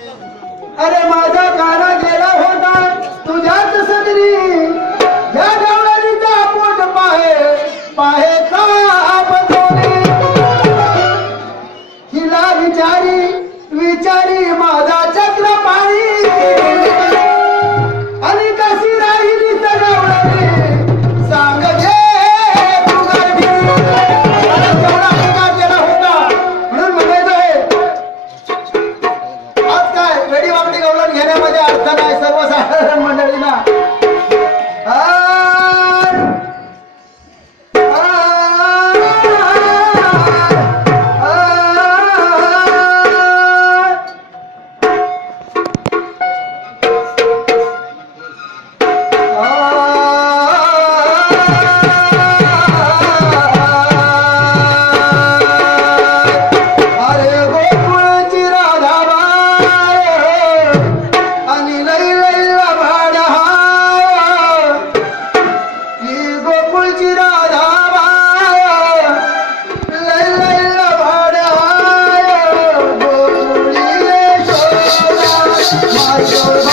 अरे माझा काना गेला होता तुझ्याच सदरी या गवळणीचा पोट पाहे का बघोनी हिला विचारी माझा चक्र पाणी आणि कशी राहिली तर गवळणी सांग घे तू गर्भी केवढा अपघात केला होता म्हणून म्हणायचंय आज काय वेडी वाकडी गवळण घेण्यामध्ये अर्थ नाही सर्वसाधारण मंडळीला Bye.